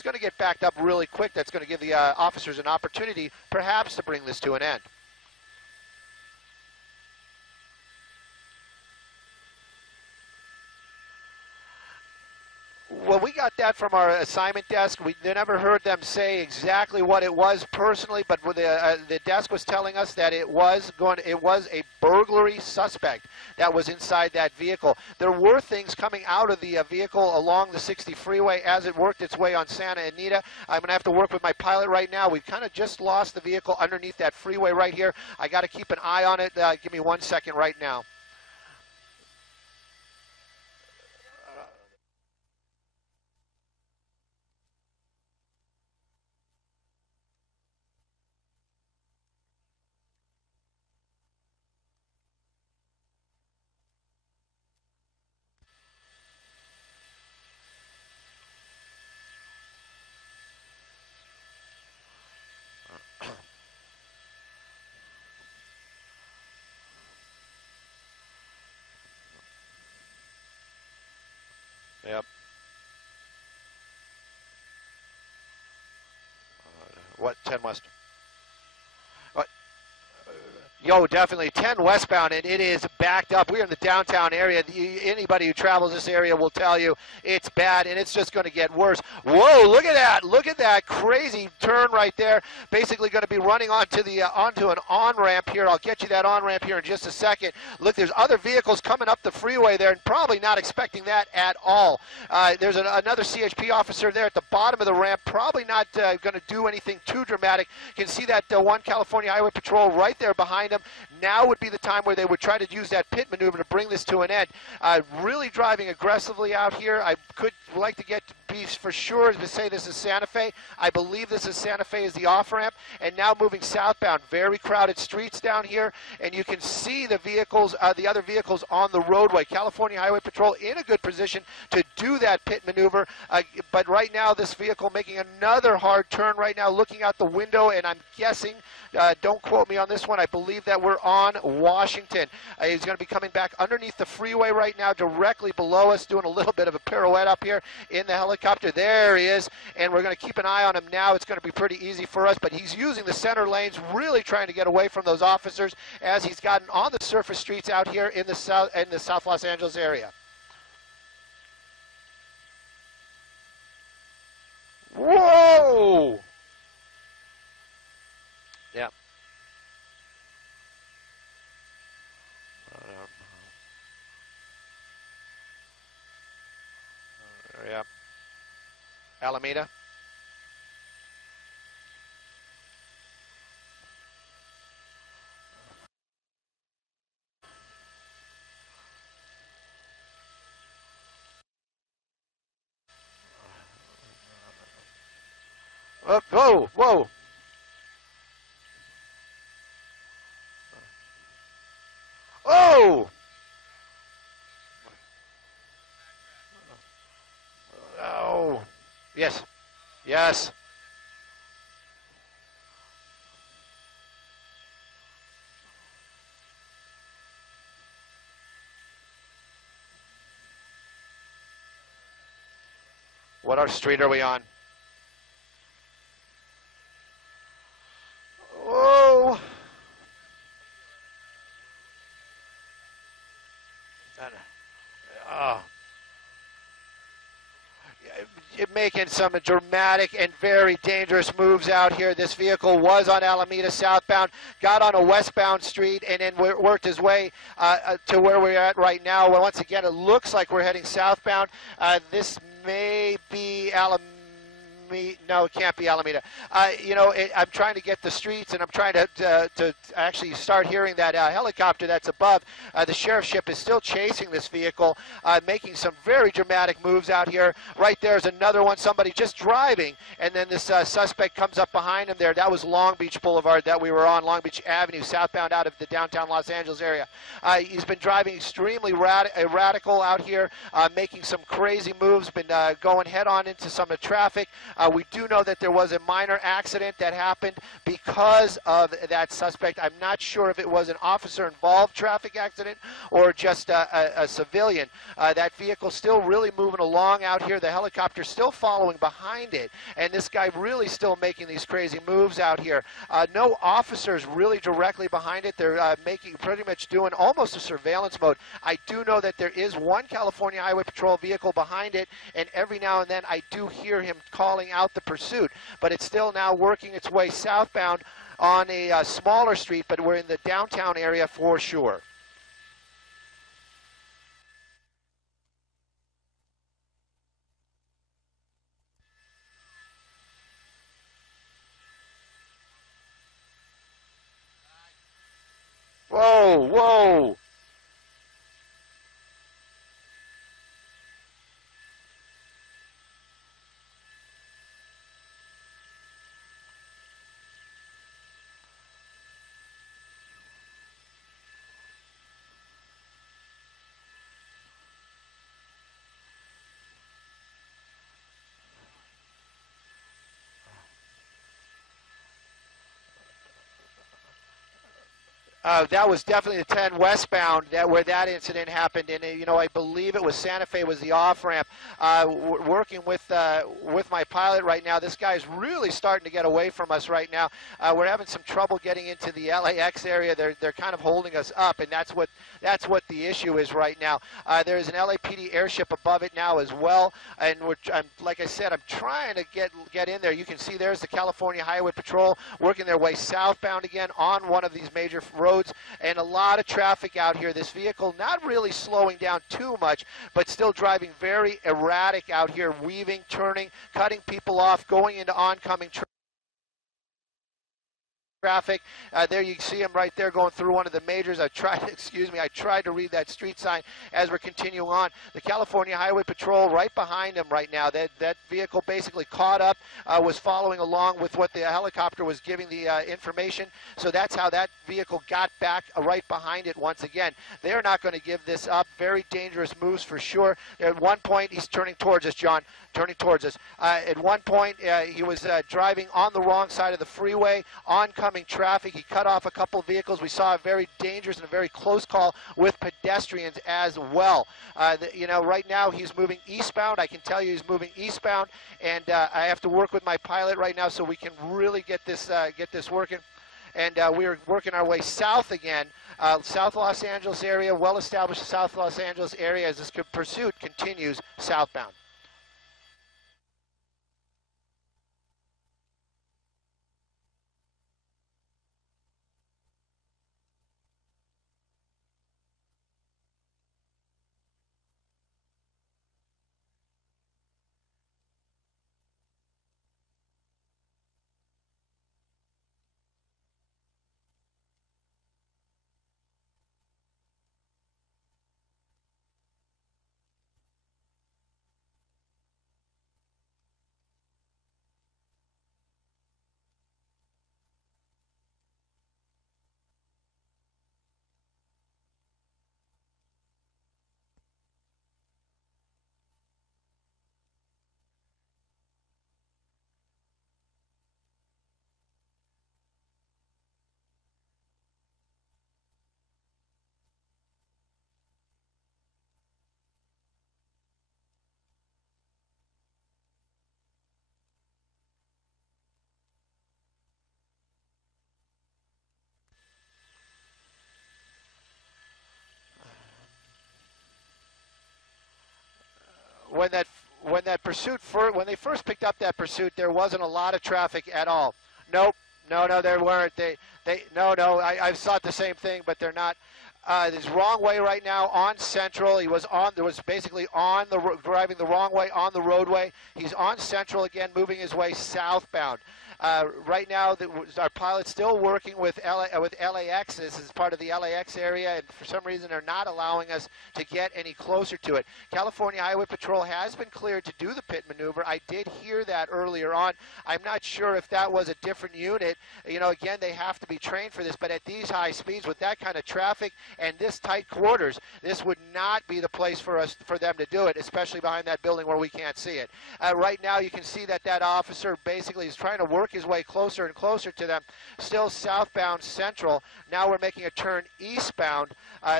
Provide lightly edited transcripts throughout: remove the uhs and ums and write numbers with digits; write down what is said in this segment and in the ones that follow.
it's going to get backed up really quick. That's going to give the officers an opportunity, perhaps, to bring this to an end. Well, we got that from our assignment desk. We never heard them say exactly what it was personally, but the desk was telling us that it was a burglary suspect that was inside that vehicle. There were things coming out of the vehicle along the 60 freeway as it worked its way on Santa Anita. I'm going to have to work with my pilot right now. We've kind of just lost the vehicle underneath that freeway right here. I got to keep an eye on it. Give me 1 second right now. Yep. What, 10 West? What? Yo, definitely 10 westbound, and it is backed up. We're in the downtown area. Anybody who travels this area will tell you it's bad, and it's just going to get worse. Whoa, look at that. Look at that crazy turn right there. Basically going to be running onto an on-ramp here. I'll get you that on-ramp here in just a second. Look, there's other vehicles coming up the freeway there, and probably not expecting that at all. There's another CHP officer there at the bottom of the ramp, probably not going to do anything too dramatic. You can see that one California Highway Patrol right there behind them. Now would be the time where they would try to use that pit maneuver to bring this to an end. Really driving aggressively out here. I could like to get to be for sure to say this is Santa Fe. I believe this is Santa Fe is the off-ramp, and now moving southbound. Very crowded streets down here, and you can see the vehicles, the other vehicles on the roadway. California Highway Patrol in a good position to do that pit maneuver, but right now this vehicle making another hard turn right now, looking out the window, and I'm guessing, don't quote me on this one, I believe that we're on Washington. He's going to be coming back underneath the freeway right now, directly below us, doing a little bit of a pirouette up here in the helicopter. There he is, and we're going to keep an eye on him now. It's going to be pretty easy for us, but he's using the center lanes, really trying to get away from those officers as he's gotten on the surface streets out here in the South Los Angeles area. Whoa! Yeah. Yeah. Alameda. Whoa, whoa. Oh! Oh. Yes. Yes. What street are we on? Oh. Making some dramatic and very dangerous moves out here. This vehicle was on Alameda southbound, got on a westbound street, and then worked his way to where we're at right now. Well, once again, it looks like we're heading southbound. This may be Alameda. No, it can't be Alameda. You know, I'm trying to get the streets, and I'm trying to actually start hearing that helicopter that's above. The sheriff's ship is still chasing this vehicle, making some very dramatic moves out here. Right there's another one, somebody just driving, and then this suspect comes up behind him there. That was Long Beach Boulevard that we were on, Long Beach Avenue, southbound out of the downtown Los Angeles area. He's been driving extremely radical out here, making some crazy moves, been going head-on into some of the traffic. We do know that there was a minor accident that happened because of that suspect. I'm not sure if it was an officer-involved traffic accident or just a civilian. That vehicle still really moving along out here. The helicopter still following behind it, and this guy really still making these crazy moves out here. No officers really directly behind it. They're making pretty much doing almost a surveillance mode. I do know that there is one California Highway Patrol vehicle behind it, and every now and then I do hear him calling out the pursuit, but it's still now working its way southbound on a smaller street, but we're in the downtown area for sure. Whoa, whoa. That was definitely the 10 westbound where that incident happened, and I believe it was Santa Fe was the off ramp. Working with my pilot right now, this guy's really starting to get away from us right now. We're having some trouble getting into the LAX area. They're kind of holding us up, and that's what the issue is right now. There's an LAPD airship above it now as well, and like I said, I'm trying to get in there. You can see there's the California Highway Patrol working their way southbound again on one of these major roads, and a lot of traffic out here. This vehicle not really slowing down too much, but still driving very erratic out here, weaving, turning, cutting people off, going into oncoming traffic. There you see him right there going through one of the majors. I tried to read that street sign as we're continuing on. The California Highway Patrol right behind him right now. That vehicle basically caught up, was following along with what the helicopter was giving the information. So that's how that vehicle got back right behind it once again. They're not going to give this up. Very dangerous moves for sure. At one point, he's turning towards us, John. Turning towards us. At one point, he was driving on the wrong side of the freeway, oncoming traffic. He cut off a couple vehicles. We saw a very dangerous and a very close call with pedestrians as well. Right now he's moving eastbound. I can tell you he's moving eastbound, and I have to work with my pilot right now so we can really get this working. And we are working our way south again, South Los Angeles area, well-established South Los Angeles area as this pursuit continues southbound. When they first picked up that pursuit, there wasn't a lot of traffic at all. Nope, no, there weren't. I've thought the same thing, but they're not. There's wrong way right now on Central. There was basically driving the wrong way on the roadway. He's on Central again, moving his way southbound. Right now, our pilot's still working with LAX. This is part of the LAX area, and for some reason, they're not allowing us to get any closer to it. California Highway Patrol has been cleared to do the pit maneuver. I did hear that earlier on. I'm not sure if that was a different unit. Again, they have to be trained for this, but at these high speeds with that kind of traffic, And this tight quarters, this would not be the place for them to do it, especially behind that building where we can't see it. Right now, you can see that officer basically is trying to work his way closer and closer to them. Still southbound Central. Now we're making a turn eastbound.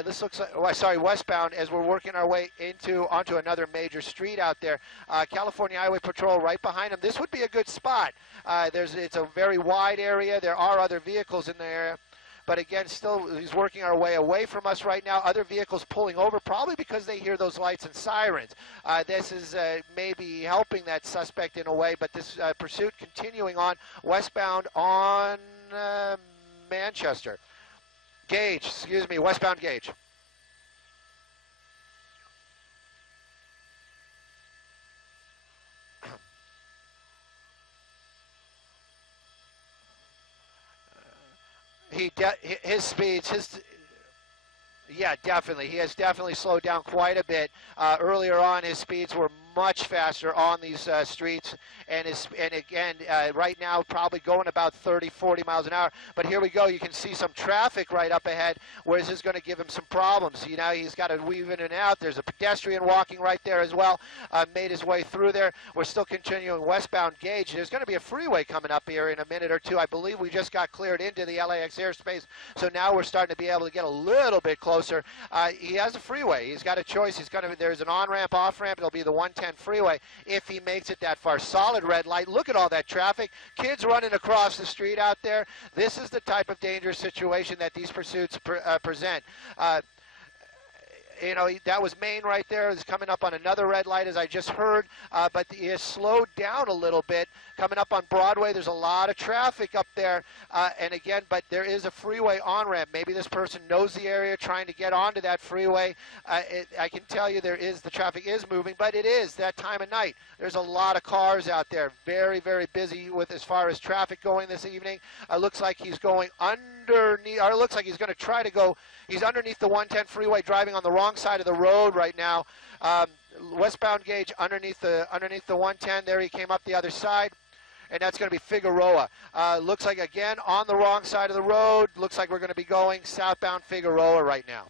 This looks like, westbound, as we're working our way onto another major street out there. California Highway Patrol right behind him. This would be a good spot. It's a very wide area. There are other vehicles in the area. But again, still, he's working our way away from us right now. Other vehicles pulling over, probably because they hear those lights and sirens. This is maybe helping that suspect in a way, but this pursuit continuing on westbound on Manchester. Gage, excuse me, westbound Gage. His speeds, yeah, definitely. He has definitely slowed down quite a bit. Earlier on, his speeds were much faster on these streets, and again, right now, probably going about 30, 40 miles an hour. But here we go. You can see some traffic right up ahead, where this is going to give him some problems. You know, he's got to weave in and out. There's a pedestrian walking right there as well. Made his way through there. We're still continuing westbound Gage. There's going to be a freeway coming up here in a minute or two. I believe we just got cleared into the LAX airspace, so now we're starting to be able to get a little bit closer. He has a freeway. He's got a choice. There's an on-ramp, off-ramp. It'll be the 110 freeway if he makes it that far. Solid red light. Look at all that traffic. Kids running across the street out there. This is the type of dangerous situation that these pursuits present. You know, that was Maine right there. It's coming up on another red light, as I just heard, but he has slowed down a little bit. Coming up on Broadway, there's a lot of traffic up there, and again, but there is a freeway on-ramp. Maybe this person knows the area, trying to get onto that freeway. I can tell you the traffic is moving, but it is that time of night. There's a lot of cars out there, very, very busy with as far as traffic going this evening. Looks like he's going underneath, or it looks like he's going to try to go, he's underneath the 110 freeway, driving on the wrong side of the road right now. Westbound Gage underneath the 110. There he came up the other side, and that's going to be Figueroa. Looks like, again, on the wrong side of the road. Looks like we're going to be going southbound Figueroa right now.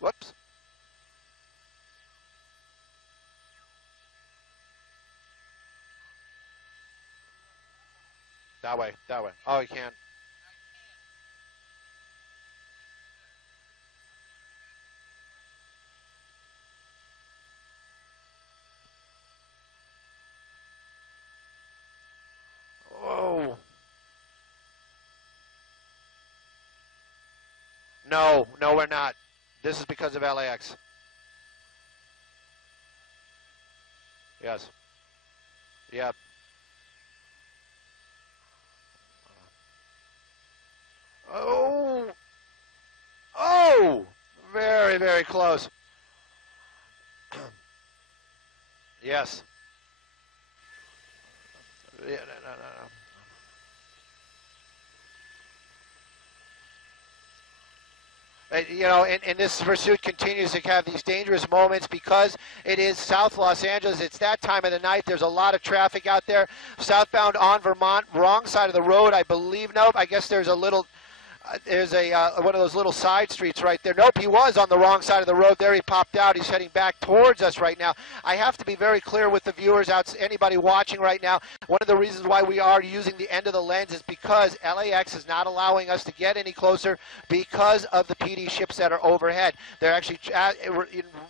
Whoops. That way. Oh, you can't. No, we're not. This is because of LAX. Yes. Yep. Oh! Very, very close. Yes. Yeah, no. You know, and this pursuit continues to have these dangerous moments because it is South Los Angeles. It's that time of the night. There's a lot of traffic out there. Southbound on Vermont, wrong side of the road, I believe. Nope, I guess there's a little... There's one of those little side streets right there. Nope, he was on the wrong side of the road there. He popped out. He's heading back towards us right now. I have to be very clear with the viewers, anybody watching right now. One of the reasons why we are using the end of the lens is because LAX is not allowing us to get any closer because of the PD ships that are overhead. They're actually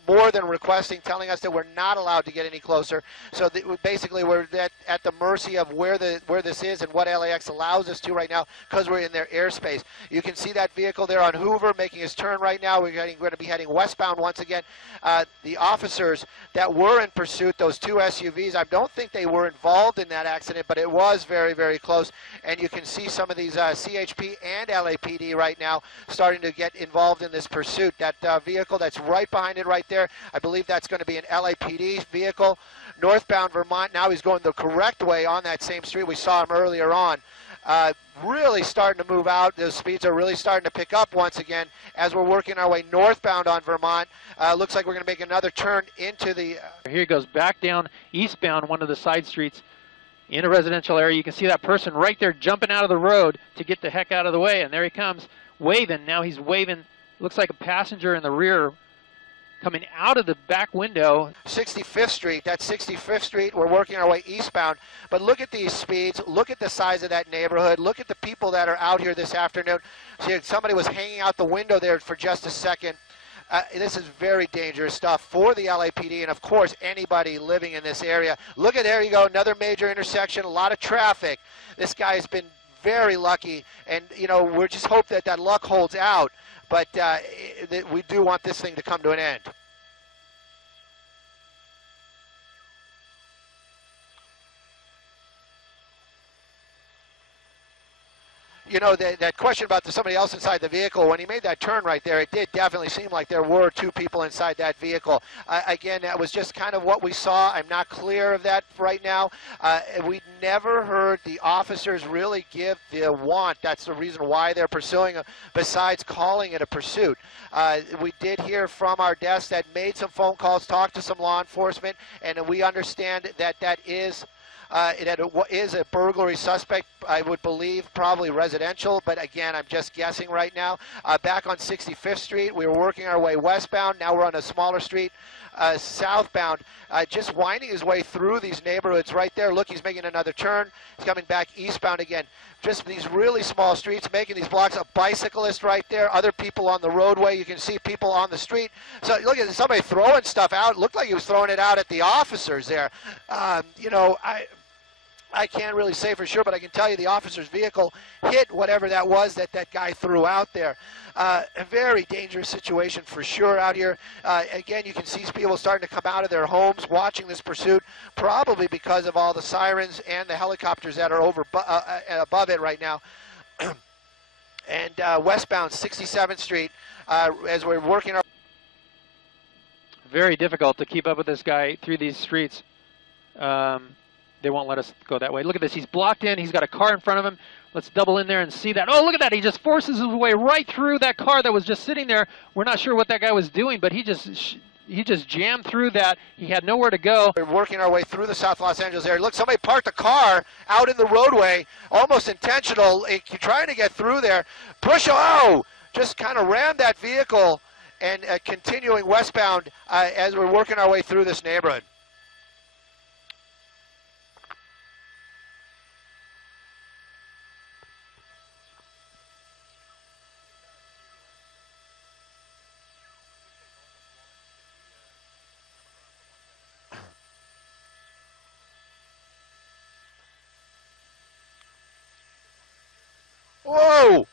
more than requesting, telling us that we're not allowed to get any closer. So basically, we're at the mercy of where this is and what LAX allows us to right now because we're in their airspace. You can see that vehicle there on Hoover making his turn right now. We're going to be heading westbound once again. The officers that were in pursuit, those two SUVs, I don't think they were involved in that accident, but it was very, very close. And you can see some of these CHP and LAPD right now starting to get involved in this pursuit. That vehicle that's right behind it right there, I believe that's going to be an LAPD vehicle. Northbound Vermont, now he's going the correct way on that same street. We saw him earlier on. Really starting to move out. Those speeds are really starting to pick up once again as we're working our way northbound on Vermont. Looks like we're going to make another turn into the... Here he goes back down eastbound one of the side streets in a residential area. You can see that person right there jumping out of the road to get the heck out of the way, and there he comes waving. Now he's waving Looks like a passenger in the rear coming out of the back window. 65th Street, that's 65th Street. We're working our way eastbound. But look at these speeds. Look at the size of that neighborhood. Look at the people that are out here this afternoon. See, somebody was hanging out the window there for just a second. This is very dangerous stuff for the LAPD and, of course, anybody living in this area. Look at, there you go, another major intersection, a lot of traffic. This guy has been very lucky, and, you know, we're just hope that that luck holds out. But we do want this thing to come to an end. You know, that question about somebody else inside the vehicle, when he made that turn right there, it did definitely seem like there were two people inside that vehicle. Again, that was just kind of what we saw. I'm not clear of that right now. We never heard the officers really give the want. That's the reason why they're pursuing, besides calling it a pursuit. We did hear from our desk that made some phone calls, talked to some law enforcement, and we understand that that is a burglary suspect, I would believe, probably residential, but again, I'm just guessing right now. Back on 65th Street, we were working our way westbound. Now we're on a smaller street, southbound, just winding his way through these neighborhoods right there. Look, he's making another turn. He's coming back eastbound again. Just these really small streets, making these blocks. A bicyclist right there, other people on the roadway. You can see people on the street. So look at somebody throwing stuff out. It looked like he was throwing it out at the officers there. You know, I can't really say for sure, but I can tell you the officer's vehicle hit whatever that was that guy threw out there. A very dangerous situation for sure out here. Again, you can see people starting to come out of their homes watching this pursuit, probably because of all the sirens and the helicopters that are over above it right now. And westbound 67th Street, as we're working our... Very difficult to keep up with this guy through these streets. They won't let us go that way. Look at this. He's blocked in. He's got a car in front of him. Let's double in there and see that. Oh, look at that. He just forces his way right through that car that was just sitting there. We're not sure what that guy was doing, but he just jammed through that. He had nowhere to go. We're working our way through the South Los Angeles area. Look, somebody parked a car out in the roadway, almost intentional, trying to get through there. Just kind of rammed that vehicle and continuing westbound as we're working our way through this neighborhood. Whoa!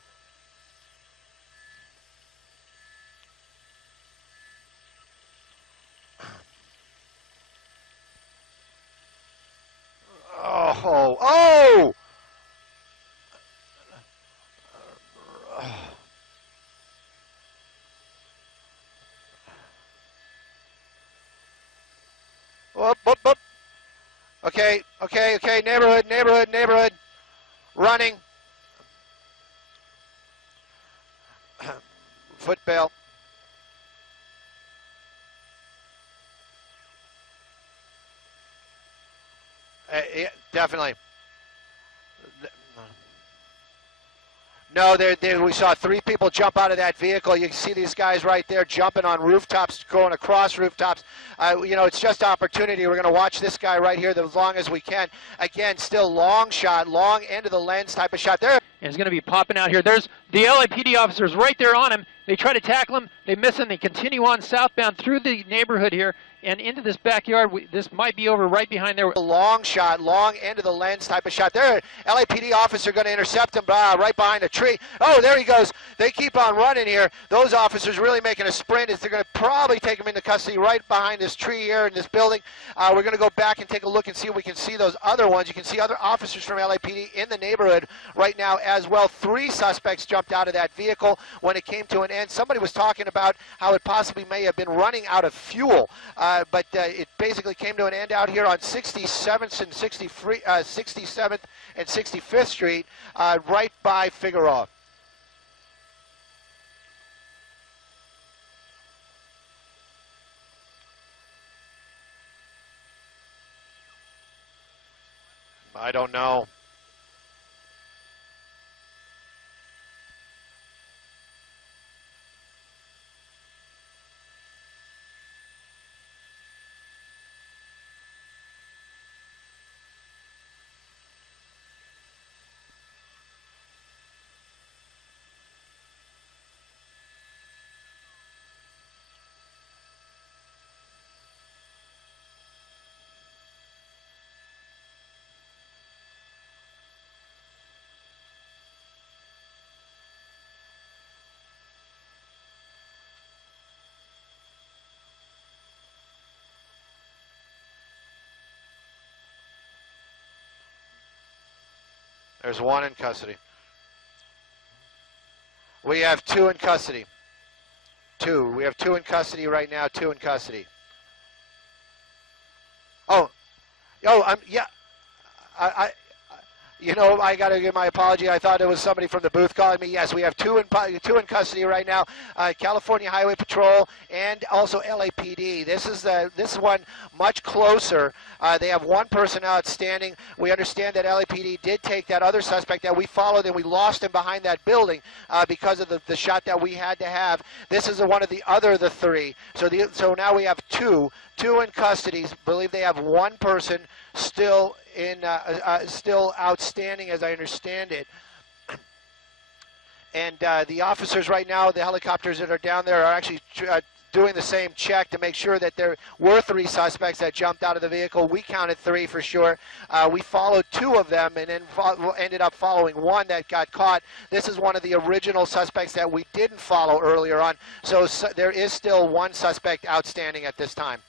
Oh! Oh! Whoop, whoop, whoop. Okay, neighborhood. Running. Foot bail. Yeah, definitely. No, we saw three people jump out of that vehicle. You can see these guys right there jumping on rooftops, going across rooftops. You know, it's just opportunity. We're going to watch this guy right here as long as we can. Again, still long shot, long end of the lens type of shot there. And he's going to be popping out here. There's the LAPD officers right there on him. They try to tackle him. They miss him. They continue on southbound through the neighborhood here and into this backyard. This might be over right behind there. A long shot, long end of the lens type of shot. There, LAPD officer going to intercept him right behind a tree. Oh, there he goes. They keep on running here. Those officers really making a sprint. They're going to probably take him into custody right behind this tree here in this building. We're going to go back and take a look and see if we can see those other ones. You can see other officers from LAPD in the neighborhood right now as well. 3 suspects jumped out of that vehicle when it came to an end. Somebody was talking about how it possibly may have been running out of fuel, but it basically came to an end out here on 67th and 67th and 65th Street, right by Figueroa. I don't know. There's one in custody. We have 2 in custody. 2. We have 2 in custody right now. 2 in custody. Oh, yeah. I got to give my apology. I thought it was somebody from the booth calling me. Yes, we have 2 in custody right now. California Highway Patrol and also LAPD. This is one much closer. They have 1 person outstanding. We understand that LAPD did take that other suspect that we followed, and we lost him behind that building because of the shot that we had to have. This is one of the 3. So now we have 2 in custody. Believe they have 1 person still still outstanding, as I understand it. And the officers right now, the helicopters that are down there, are actually doing the same check to make sure that there were 3 suspects that jumped out of the vehicle. We counted 3 for sure. We followed 2 of them and then ended up following 1 that got caught. This is one of the original suspects that we didn't follow earlier on. So there is still 1 suspect outstanding at this time.